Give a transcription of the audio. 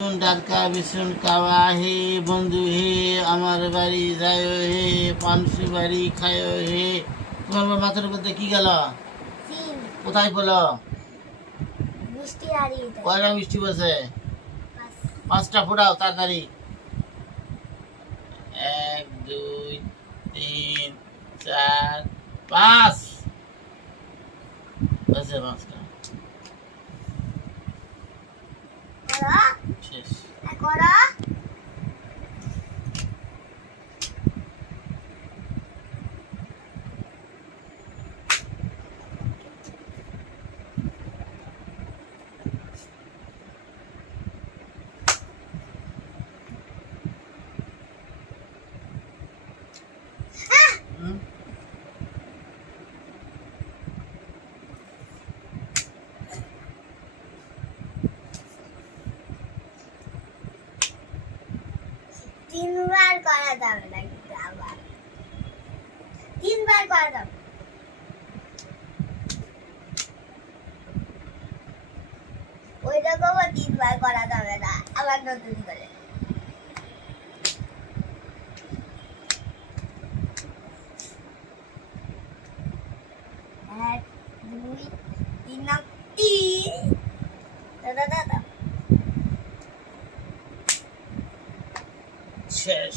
ডাকা ভীষণ কাওয়া হে বন্ধু হে আমার বাড়ি যায় হে পানসি বাড়ি খায় হে। তোমার মাথার মধ্যে কি গেল? কোথায় পেলো? কয়টা মিষ্টি বসে? 5টা ফোটাও তাড়াতাড়ি। 1 2 3 4 5 বসে 5টা শেষ। তিনবার করা যাবে না, কিন্তু আবার 3বার করা যাবে। ওই রকমও 3বার করা যাবে না, আবার নতুন করে। 1 2 3 দাদা শেষ।